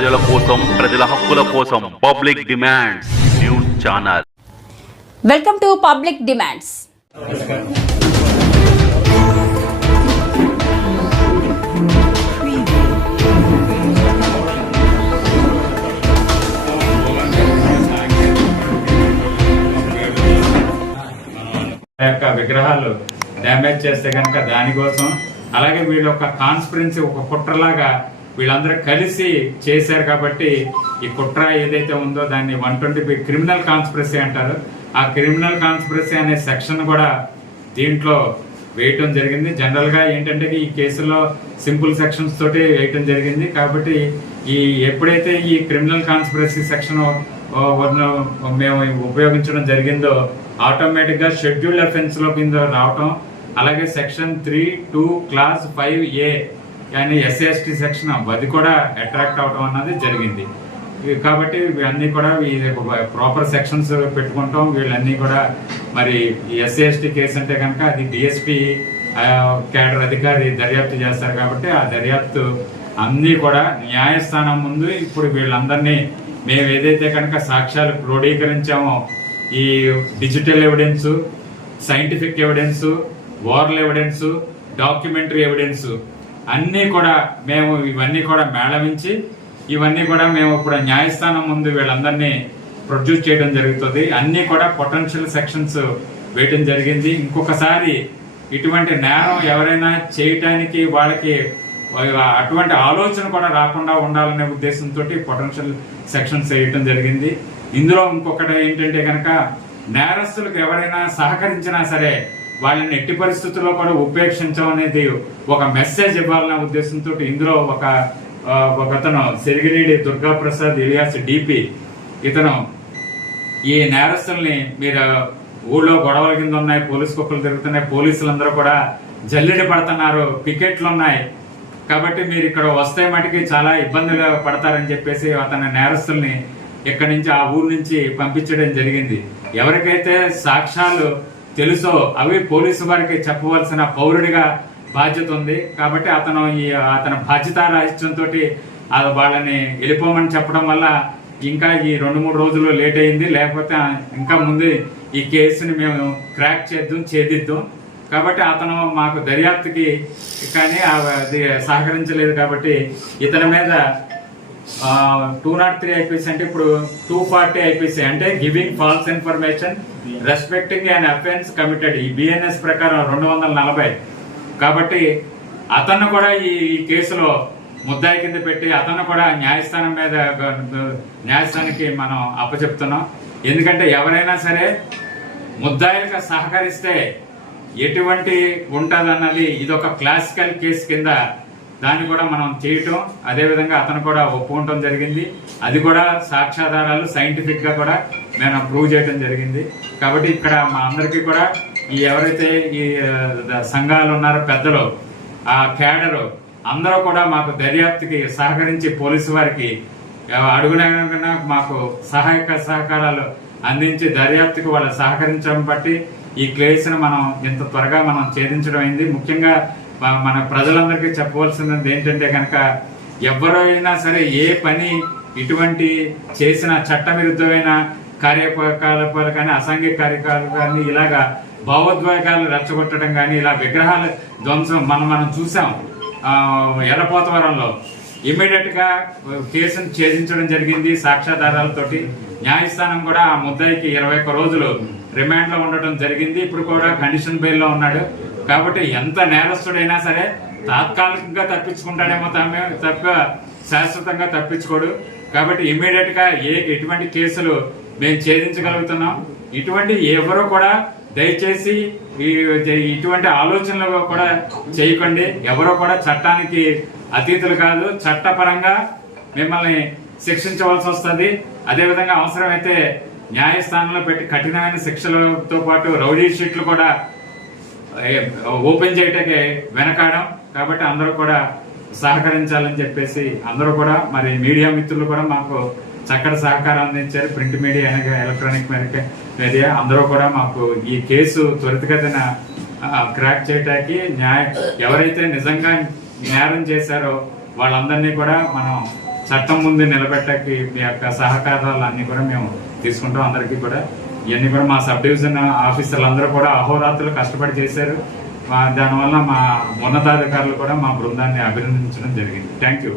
ప్రజల కోసం ప్రజల హక్కుల కోసం public demands news channel. Welcome to public demands. యొక్క విగ్రహాలు డ్యామేజ్ చేస్తే కనుక దానికోసం అలాగే వీళ్ళ యొక్క కాన్స్పిరెన్సీ ఒక కుట్రలాగా వీళ్ళందరూ కలిసి చేశారు కాబట్టి ఈ కుట్ర ఏదైతే ఉందో దాన్ని వన్ ట్వంటీ క్రిమినల్ కాన్స్పిరసీ అంటారు. ఆ క్రిమినల్ కాన్స్పిరసీ అనే సెక్షన్ కూడా దీంట్లో వేయటం జరిగింది. జనరల్గా ఏంటంటే ఈ కేసులో సింపుల్ సెక్షన్స్ తోటి వేయటం జరిగింది. కాబట్టి ఈ ఎప్పుడైతే ఈ క్రిమినల్ కాన్స్పిరసీ సెక్షన్ మేము ఉపయోగించడం జరిగిందో ఆటోమేటిక్గా షెడ్యూల్డ్ అఫెన్స్లో కింద రావటం. అలాగే section three two class five A కానీ ఎస్సీ ఎస్టీ సెక్షన్ అది కూడా అట్రాక్ట్ అవడం అన్నది జరిగింది. కాబట్టి ఇవన్నీ కూడా ప్రాపర్ సెక్షన్స్ పెట్టుకుంటాం. వీళ్ళన్నీ కూడా మరి ఎస్సీ ఎస్టీ కేసు అంటే కనుక అది డిఎస్పి కేడర్ అధికారి దర్యాప్తు చేస్తారు కాబట్టి ఆ దర్యాప్తు అన్నీ కూడా న్యాయస్థానం ముందు ఇప్పుడు వీళ్ళందరినీ మేము ఏదైతే కనుక సాక్ష్యాలు క్రోడీకరించామో ఈ digital evidence scientific evidence oral evidence documentary evidence అన్నీ కూడా మేము ఇవన్నీ కూడా మేళవించి ఇవన్నీ కూడా మేము ఇప్పుడు న్యాయస్థానం ముందు వీళ్ళందరినీ ప్రొడ్యూస్ చేయడం జరుగుతుంది. అన్నీ కూడా పొటెన్షియల్ సెక్షన్స్ వేయటం జరిగింది. ఇంకొకసారి ఇటువంటి నేరం ఎవరైనా చేయటానికి వాళ్ళకి అటువంటి ఆలోచన కూడా రాకుండా ఉండాలనే ఉద్దేశంతో పొటెన్షియల్ సెక్షన్స్ వేయటం జరిగింది. ఇందులో ఇంకొకటి ఏంటంటే కనుక నేరస్తులకు ఎవరైనా సహకరించినా సరే వాళ్ళని ఎట్టి పరిస్థితుల్లో కూడా ఉపేక్షించమనేది ఒక మెసేజ్ ఇవ్వాలనే ఉద్దేశంతో ఇందులో ఒక ఒకతను ఒక అతను సిరిగినేడి దుర్గా ప్రసాద్ ఇలియాస్ డిపి ఇతను ఈ నేరస్తుల్ని మీరు ఊళ్ళో గొడవల కింద ఉన్నాయి పోలీస్ కుక్కలు తిరుగుతున్నాయి పోలీసులందరూ కూడా జల్లెడి పడుతున్నారు పికెట్లు ఉన్నాయి. కాబట్టి మీరు ఇక్కడ వస్తే మటుకి చాలా ఇబ్బందులు పడతారని చెప్పేసి అతని నేరస్తుల్ని ఇక్కడి నుంచి ఆ ఊరు నుంచి పంపించడం జరిగింది. ఎవరికైతే సాక్ష్యాలు తెలుసో అవి పోలీసు వారికి చెప్పవలసిన పౌరుడిగా బాధ్యత ఉంది. కాబట్టి అతను ఈ అతని బాధ్యత రాహిత్యంతో వాళ్ళని వెళ్ళిపోమని చెప్పడం వల్ల ఇంకా ఈ రెండు మూడు రోజులు లేట్ అయింది. లేకపోతే ఇంకా ముందు ఈ కేసుని మేము క్రాక్ చేద్దాం ఛేదిద్దాం. కాబట్టి అతను మాకు దర్యాప్తుకి కానీ అది సహకరించలేదు కాబట్టి ఇతని మీద టూ నాట్ త్రీ ఐపీసీ అంటే ఇప్పుడు టూ ఫార్టీ ఐపీసీ అంటే giving false information respecting and offence committed ఈ బిఎన్ఎస్ ప్రకారం రెండు వందల నలభై. కాబట్టి అతను కూడా ఈ కేసులో ముద్దాయి కింద పెట్టి అతను కూడా న్యాయస్థానం మీద న్యాయస్థానికి న్యాయస్థానానికి మనం అప్పచెప్తున్నాం. ఎందుకంటే ఎవరైనా సరే ముద్దాయిలకు సహకరిస్తే ఎటువంటి ఉంటదన్నది ఇది ఒక క్లాసికల్ కేసు కింద దాన్ని కూడా మనం చేయటం అదేవిధంగా అతను కూడా ఒప్పుకోవటం జరిగింది. అది కూడా సాక్ష్యాధారాలు సైంటిఫిక్గా కూడా మేము ప్రూవ్ చేయడం జరిగింది. కాబట్టి ఇక్కడ మా అందరికీ కూడా ఈ ఎవరైతే ఈ సంఘాలు ఉన్నారో పెద్దలు ఆ క్యాడరు అందరూ కూడా మాకు దర్యాప్తుకి సహకరించి పోలీసు వారికి అడుగునైనా మాకు సహాయక సహకారాలు అందించి దర్యాప్తుకు వాళ్ళు సహకరించడం బట్టి ఈ కేసును మనం ఇంత త్వరగా మనం ఛేదించడం అయింది. ముఖ్యంగా మన ప్రజలందరికీ చెప్పవలసినది ఏంటంటే కనుక ఎవరైనా సరే ఏ పని ఇటువంటి చేసిన చట్టవిరుద్ధమైన కార్యకలాపాలు కానీ అసాంఘిక కార్యకలాపాలు కానీ ఇలాగా భావోద్వేగాలు రెచ్చగొట్టడం కానీ ఇలా విగ్రహాలు ధ్వంసం మనం మనం చూసాం ఎర్రపోతవరంలో. ఇమీడియట్గా కేసును ఛేదించడం జరిగింది. సాక్ష్యాధారాలతోటి న్యాయస్థానం కూడా ఆ ముద్దాయికి ఇరవై ఒక్క రోజులు రిమాండ్లో ఉండటం జరిగింది. ఇప్పుడు కూడా కండిషన్ బెయిల్లో ఉన్నాడు. కాబట్టి ఎంత నేరస్తుడైనా సరే తాత్కాలికంగా తప్పించుకుంటాడేమో తమే తప్ప శాశ్వతంగా తప్పించుకోడు. కాబట్టి ఇమీడియట్గా ఏ ఎటువంటి కేసులు మేము ఛేదించగలుగుతున్నాం. ఇటువంటి ఎవరు కూడా దయచేసి ఈ- ఇటువంటి ఆలోచనలు కూడా చేయకండి. ఎవరో కూడా చట్టానికి అతీతులు కాదు. చట్టపరంగా మిమ్మల్ని శిక్షించవలసి వస్తుంది. అదేవిధంగా అవసరమైతే న్యాయస్థానంలో పెట్టి కఠినమైన శిక్షలతో పాటు రౌడీ షీట్లు కూడా ఓపెన్ చేయటానికి వెనకాడం. కాబట్టి అందరూ కూడా సహకరించాలని చెప్పేసి అందరూ కూడా మరి మీడియా మిత్రులు కూడా మాకు చక్కటి సహకారం అందించారు. ప్రింట్ మీడియా అనగా ఎలక్ట్రానిక్ మీడియా అందరూ కూడా మాకు ఈ కేసు త్వరితగతిన క్రాక్ చేయటానికి న్యాయ ఎవరైతే నిజంగా నేరం చేశారో వాళ్ళందరినీ కూడా మనం చట్టం ముందు నిలబెట్టకి మీ యొక్క సహకారాలు అన్నీ కూడా మేము తీసుకుంటాం. అందరికీ కూడా ఇవన్నీ కూడా మా సబ్ డివిజన్ ఆఫీసర్లు అందరూ కూడా అహోరాత్రులు కష్టపడి చేశారు. మా- దానివల్ల మా ఉన్నతాధికారులు కూడా మా బృందాన్ని అభినందించడం జరిగింది. Thank you.